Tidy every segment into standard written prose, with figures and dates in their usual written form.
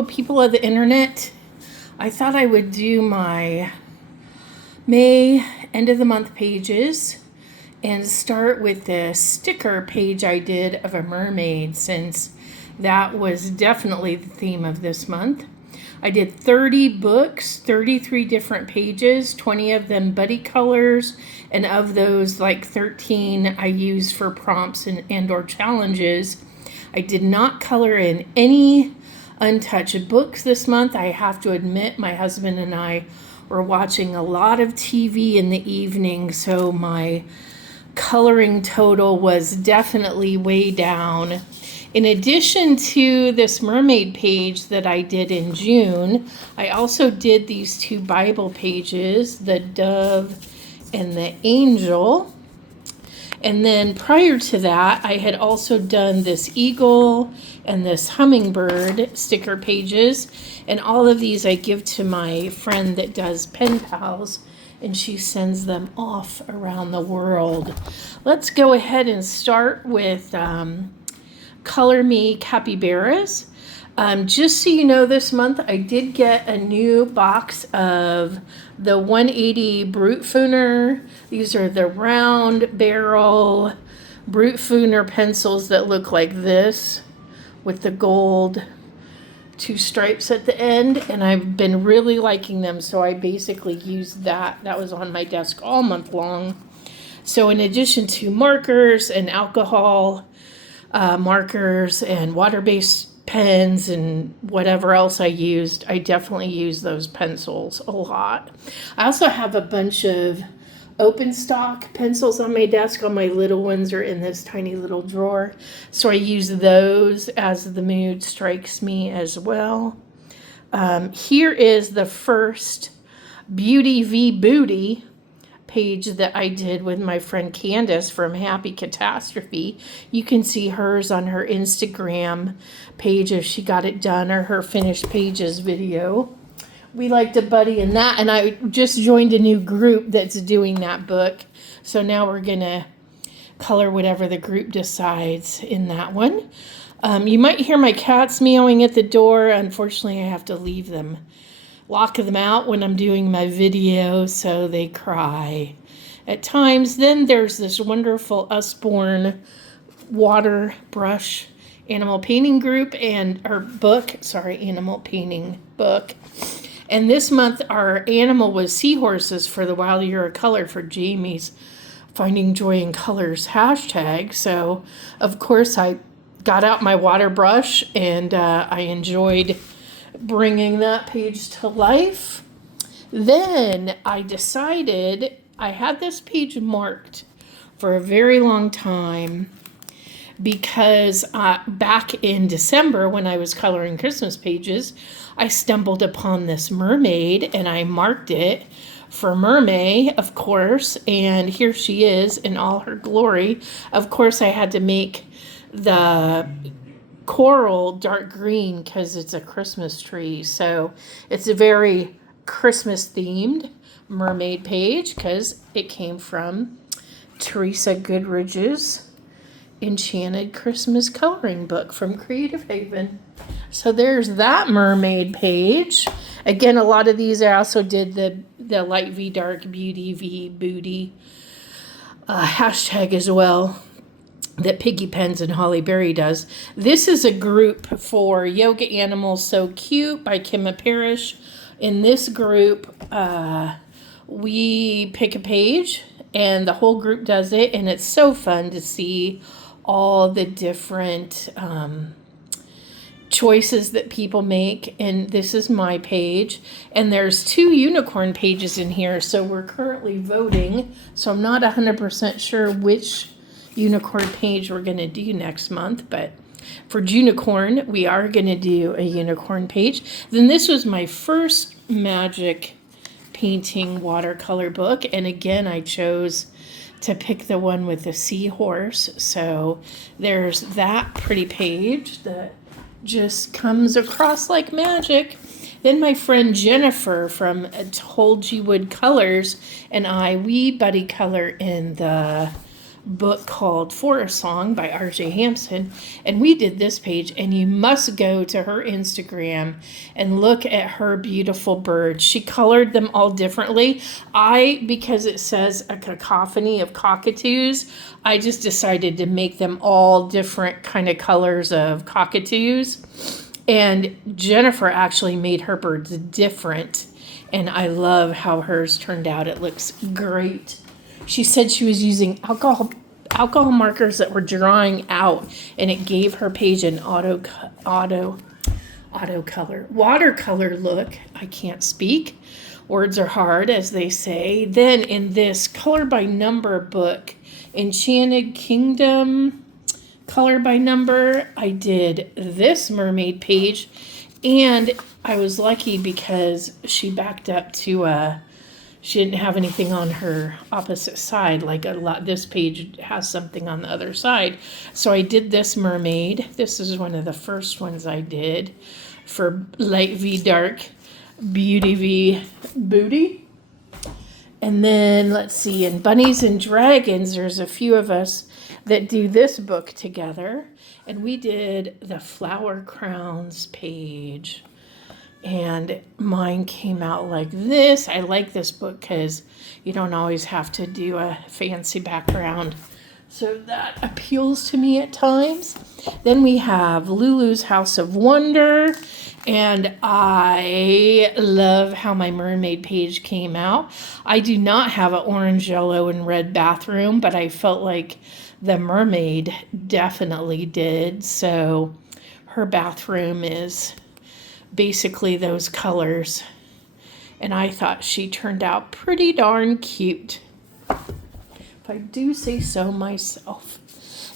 Hello, people of the internet. I thought I would do my May end of the month pages and start with the sticker page I did of a mermaid, since that was definitely the theme of this month. I did 30 books, 33 different pages, 20 of them buddy colors, and of those, like 13 I used for prompts and or challenges. I did not color in any untouched books this month. I have to admit, my husband and I were watching a lot of TV in the evening, so my coloring total was definitely way down. In addition to this mermaid page that I did in June, I also did these two Bible pages, the dove and the angel. And then prior to that, I had also done this eagle and this hummingbird sticker pages. And all of these I give to my friend that does pen pals, and she sends them off around the world. Let's go ahead and start with Color Me Capybaras. Just so you know, this month I did get a new box of the 180 Brute Fooner. These are the round barrel Brute Fooner pencils that look like this with the gold two stripes at the end, and I've been really liking them, so I basically used that. That was on my desk all month long. So in addition to markers and alcohol markers and water-based pens and whatever else I used, I definitely use those pencils a lot. I also have a bunch of open stock pencils on my desk. All my little ones are in this tiny little drawer, so I use those as the mood strikes me as well. Here is the first Beauty v Booty page that I did with my friend Candace from Happy Catastrophe. You can see hers on her Instagram page if she got it done, or her finished pages video. We like to buddy in that, and I just joined a new group that's doing that book. So now we're gonna color whatever the group decides in that one. You might hear my cats meowing at the door. Unfortunately, I have to leave them, lock them out when I'm doing my video, so they cry at times. Then there's this wonderful Usborne water brush animal painting group animal painting book. And this month our animal was seahorses for the Wild Year of Color for Jamie's Finding Joy in Colors hashtag. So of course I got out my water brush, and I enjoyed bringing that page to life. Then I decided, I had this page marked for a very long time because back in December when I was coloring Christmas pages, I stumbled upon this mermaid and I marked it for Mermaid, of course, and here she is in all her glory. Of course, I had to make the coral dark green because it's a Christmas tree, so it's a very Christmas themed mermaid page because it came from Teresa Goodridge's Enchanted Christmas coloring book from Creative Haven. So there's that mermaid page. Again, a lot of these I also did the light v dark, beauty v booty hashtag as well, that Piggy Pens and Holly Berry does. This is a group for Yoga Animals So Cute by Kimma Parrish. In this group, we pick a page and the whole group does it, and it's so fun to see all the different choices that people make. And this is my page, and there's 2 unicorn pages in here, so we're currently voting, so I'm not 100% sure which unicorn page we're going to do next month, but for Junicorn we are going to do a unicorn page. Then this was my first magic painting watercolor book, and again I chose to pick the one with the seahorse, so there's that pretty page that just comes across like magic. Then my friend Jennifer from Told You Would Colors and we buddy color in the book called Forest Song by R.J. Hampson, and we did this page, and you must go to her Instagram and look at her beautiful birds. She colored them all differently. Because it says a cacophony of cockatoos, I just decided to make them all different kind of colors of cockatoos. And Jennifer actually made her birds different, and I love how hers turned out. It looks great. She said she was using alcohol markers that were drying out, and it gave her page an watercolor look. I can't speak. Words are hard, as they say. Then in this color by number book, Enchanted Kingdom color by number, I did this mermaid page, and I was lucky because she backed up to she didn't have anything on her opposite side. Like this page has something on the other side. So I did this mermaid. This is one of the first ones I did for Light v Dark, Beauty v Booty. And then let's see, in Bunnies and Dragons, there's a few of us that do this book together. And we did the Flower Crowns page. And mine came out like this. I like this book because you don't always have to do a fancy background. So that appeals to me at times. Then we have Lulu's House of Wonder. And I love how my mermaid page came out. I do not have an orange, yellow, and red bathroom, but I felt like the mermaid definitely did. So her bathroom is basically those colors, and I thought she turned out pretty darn cute, if I do say so myself.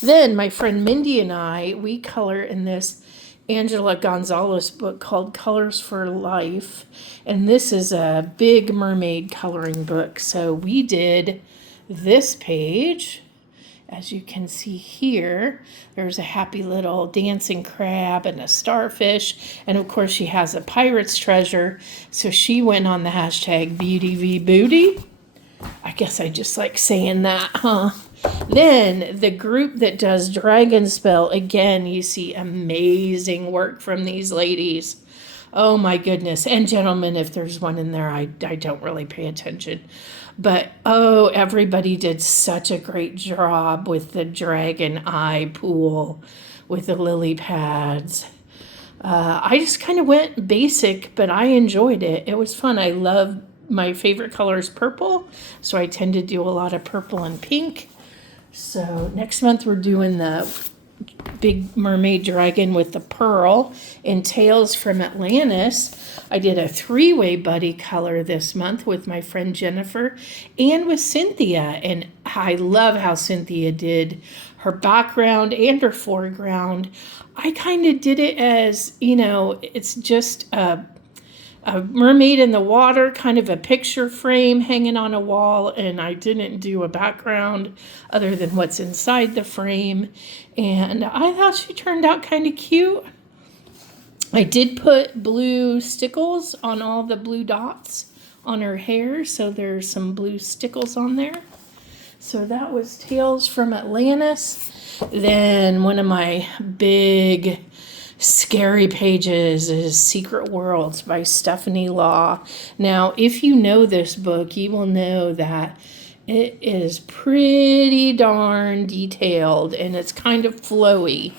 Then my friend Mindy and I, we color in this Angela Gonzalez book called Colors for Life, and this is a big mermaid coloring book. So we did this page. As you can see here, there's a happy little dancing crab and a starfish. And of course, she has a pirate's treasure. So she went on the hashtag Beauty v Booty. I guess I just like saying that, huh? Then the group that does Dragon Spell, again, you see amazing work from these ladies. Oh my goodness. And gentlemen, if there's one in there, I don't really pay attention. But, everybody did such a great job with the dragon eye pool, with the lily pads. I just kind of went basic, but I enjoyed it. It was fun. I love, my favorite color is purple, so I tend to do a lot of purple and pink. So next month we're doing the big mermaid dragon with the pearl in Tales from Atlantis. I did a 3-way buddy color this month with my friend Jennifer and with Cynthia, and I love how Cynthia did her background and her foreground. I kind of did it as, it's just a mermaid in the water, kind of a picture frame hanging on a wall, and I didn't do a background other than what's inside the frame, and I thought she turned out kind of cute. I did put blue stickles on all the blue dots on her hair, so there's some blue stickles on there. So that was Tales from Atlantis. Then one of my big scary pages is Secret Worlds by Stephanie Law. Now, if you know this book, you will know that it is pretty darn detailed, and it's kind of flowy.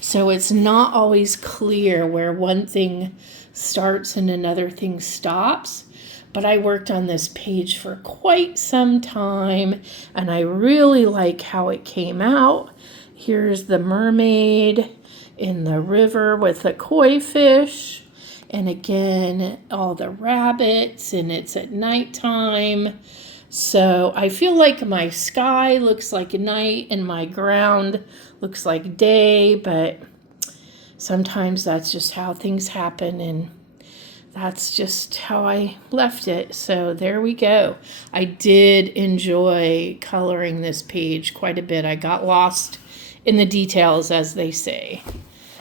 So it's not always clear where one thing starts and another thing stops. But I worked on this page for quite some time, and I really like how it came out. Here's the mermaid in the river with the koi fish, and again all the rabbits, and it's at nighttime. So I feel like my sky looks like night and my ground looks like day, but sometimes that's just how things happen, and that's just how I left it. So there we go. I did enjoy coloring this page quite a bit. I got lost in the details, as they say.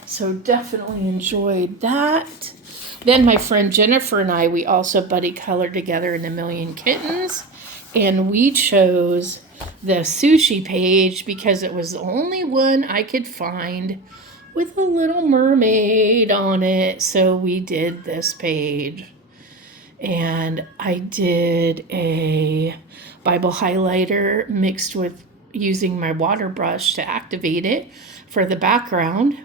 So definitely enjoyed that. Then my friend Jennifer and I, we also buddy colored together in A Million Kittens. And we chose the sushi page because it was the only one I could find with a little mermaid on it. So we did this page. And I did a Bible highlighter mixed with using my water brush to activate it for the background.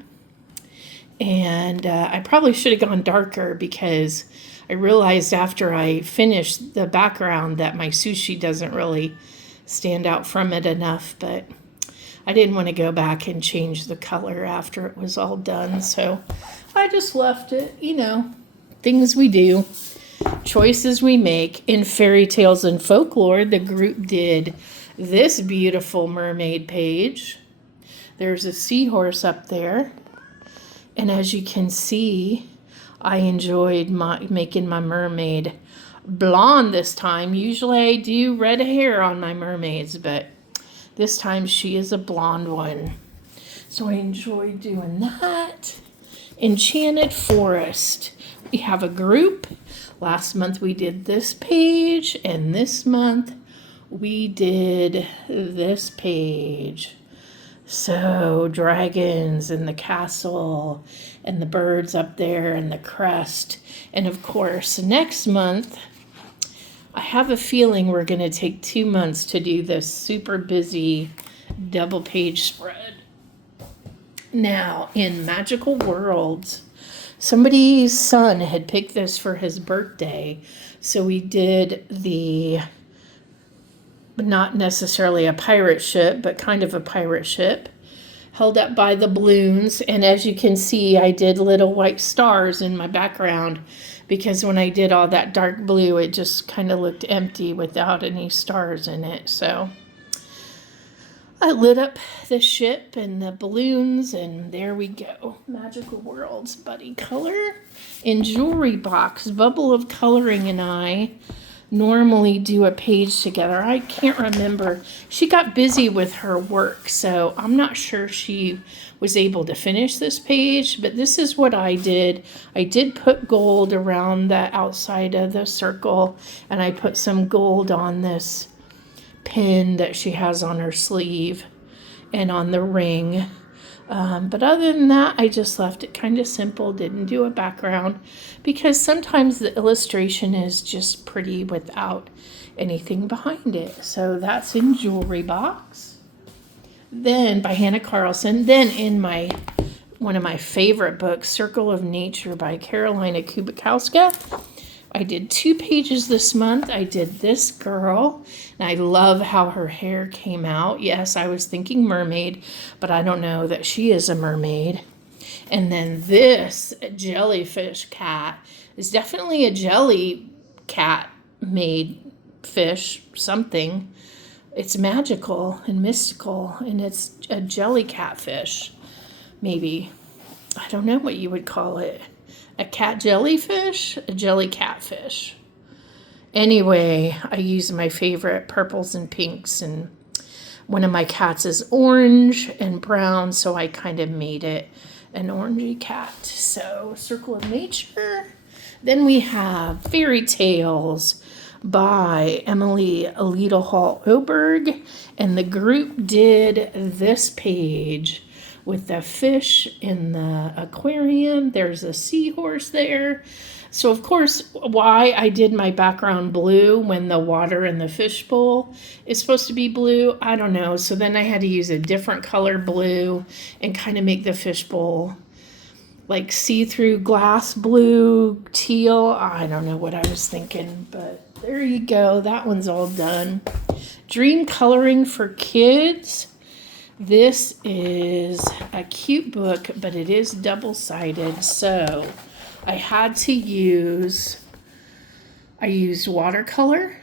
And I probably should have gone darker because I realized after I finished the background that my sushi doesn't really stand out from it enough, but I didn't want to go back and change the color after it was all done. So I just left it, things we do. Choices we make. In Fairy Tales and Folklore, the group did this beautiful mermaid page. There's a seahorse up there. And as you can see, I enjoyed making my mermaid blonde this time. Usually I do red hair on my mermaids, but this time she is a blonde one. So I enjoyed doing that. Enchanted Forest. We have a group. Last month we did this page, and this month we did this page. So dragons and the castle and the birds up there and the crest. And of course, next month, I have a feeling we're going to take 2 months to do this super busy double page spread. Now, in Magical Worlds, somebody's son had picked this for his birthday, so we did not necessarily a pirate ship, but kind of a pirate ship, held up by the balloons. And as you can see, I did little white stars in my background because when I did all that dark blue, it just kind of looked empty without any stars in it. So I lit up the ship and the balloons, and there we go. Magical Worlds Buddy Color. In Jewelry Box, Bubble of Coloring and I normally do a page together. I can't remember. She got busy with her work, so I'm not sure she was able to finish this page, but this is what I did. I did put gold around the outside of the circle, and I put some gold on this pin that she has on her sleeve and on the ring. But other than that, I just left it kind of simple, didn't do a background, because sometimes the illustration is just pretty without anything behind it. So that's in Jewelry Box. Then by Hannah Carlson. Then in one of my favorite books, Circle of Nature by Carolina Kubikowska. I did 2 pages this month. I did this girl, and I love how her hair came out. Yes, I was thinking mermaid, but I don't know that she is a mermaid. And then this jellyfish cat is definitely a jelly cat made fish something. It's magical and mystical, and it's a jelly catfish. Maybe. I don't know what you would call it. A cat jellyfish? A jelly catfish. Anyway, I use my favorite purples and pinks, and one of my cats is orange and brown, so I kind of made it an orangey cat. So, Circle of Nature. Then we have Fairy Tales by Emily Alida Hall Oberg, and the group did this page with the fish in the aquarium. There's a seahorse there. So of course, why I did my background blue when the water in the fishbowl is supposed to be blue, I don't know. So then I had to use a different color blue and kind of make the fishbowl like see-through glass blue, teal. I don't know what I was thinking, but there you go. That one's all done. Dream Coloring for Kids. This is a cute book, but it is double-sided, so I used watercolor,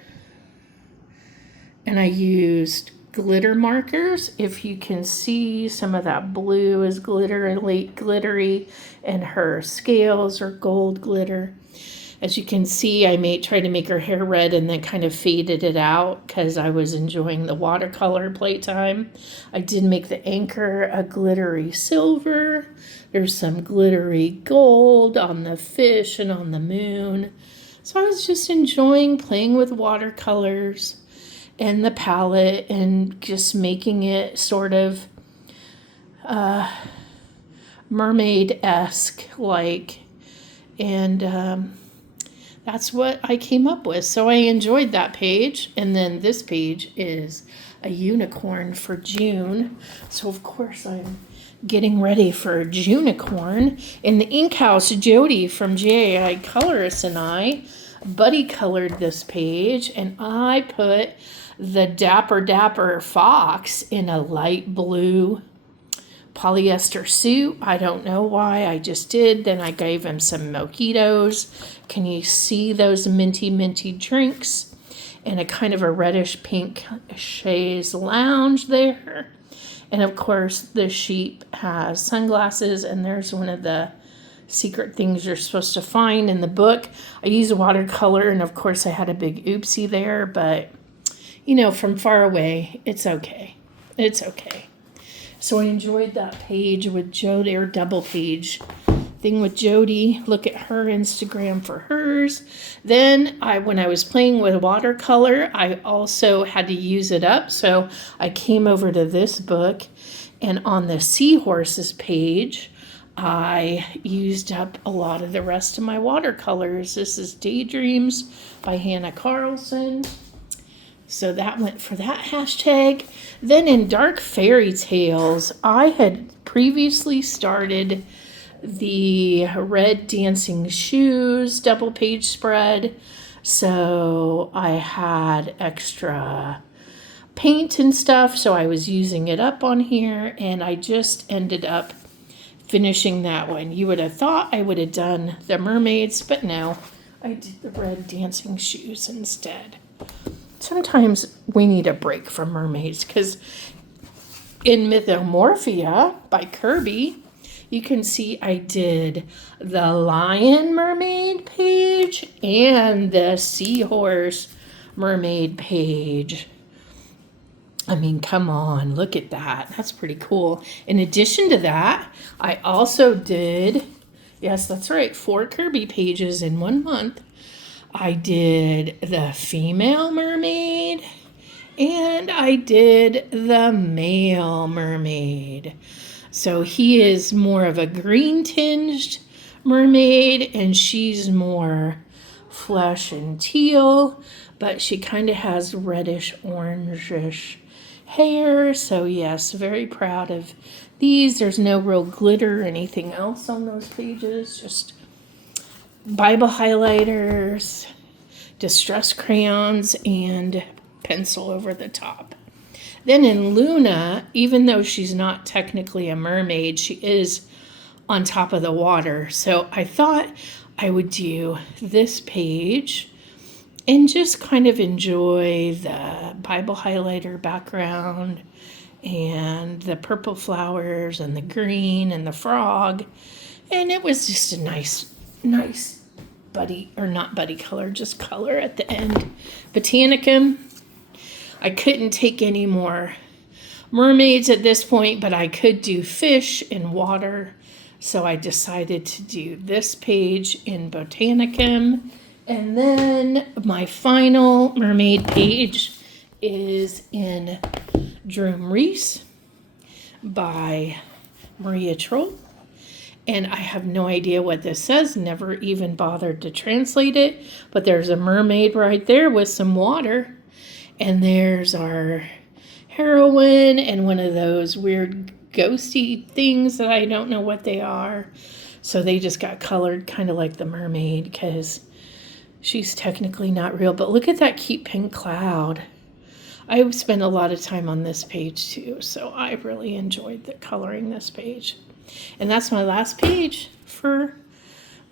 and I used glitter markers. If you can see, some of that blue is glittery, and her scales are gold glitter. As you can see, I tried to make her hair red and then kind of faded it out because I was enjoying the watercolor playtime. I did make the anchor a glittery silver. There's some glittery gold on the fish and on the moon. So I was just enjoying playing with watercolors. and the palette and just making it sort of mermaid-esque like. And that's what I came up with. So I enjoyed that page. And then this page is a unicorn for June. So of course I'm getting ready for Junicorn. In the Ink House, Jody from JAI Colorists and I buddy colored this page, and I put the Dapper Dapper Fox in a light blue polyester suit. I don't know why, I just did. Then I gave him some mojitos. Can you see those minty drinks? And a kind of a reddish pink chaise lounge there. And of course the sheep has sunglasses, and there's one of the secret things you're supposed to find in the book. I used watercolor, and of course I had a big oopsie there, but you know, from far away, it's okay. It's okay. So I enjoyed that page with Jody, or double page thing with Jody. Look at her Instagram for hers. Then when I was playing with watercolor, I also had to use it up. So I came over to this book, and on the seahorses page, I used up a lot of the rest of my watercolors. This is Daydreams by Hannah Carlson. So that went for that hashtag. Then in Dark Fairy Tales, I had previously started the Red Dancing Shoes double page spread. So I had extra paint and stuff, so I was using it up on here, and I just ended up finishing that one. You would have thought I would have done the mermaids, but no, I did the Red Dancing Shoes instead. Sometimes we need a break from mermaids, because in Mythomorphia by Kirby, you can see I did the lion mermaid page and the seahorse mermaid page. I mean, come on, look at that. That's pretty cool. In addition to that, I also did, yes, that's right, 4 Kirby pages in 1 month. I did the female mermaid, and I did the male mermaid. So he is more of a green tinged mermaid, and she's more flesh and teal, but she kind of has reddish orangish hair. So yes, very proud of these. There's no real glitter or anything else on those pages, just Bible highlighters, distress crayons, and pencil over the top. Then in Luna, even though she's not technically a mermaid, she is on top of the water. So I thought I would do this page and just kind of enjoy the Bible highlighter background and the purple flowers and the green and the frog. And it was just a nice buddy, or not buddy color, just color at the end. Botanicum. I couldn't take any more mermaids at this point, but I could do fish and water. So I decided to do this page in Botanicum. And then my final mermaid page is in Droom Reese by Maria Troll. And I have no idea what this says, never even bothered to translate it. But there's a mermaid right there with some water. And there's our heroine and one of those weird ghosty things that I don't know what they are. So they just got colored kind of like the mermaid, because she's technically not real. But look at that cute pink cloud. I spent a lot of time on this page too, so I really enjoyed coloring this page. And that's my last page for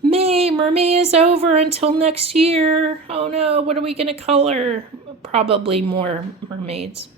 May. Mermaid is over until next year. Oh no, what are we going to color? Probably more mermaids.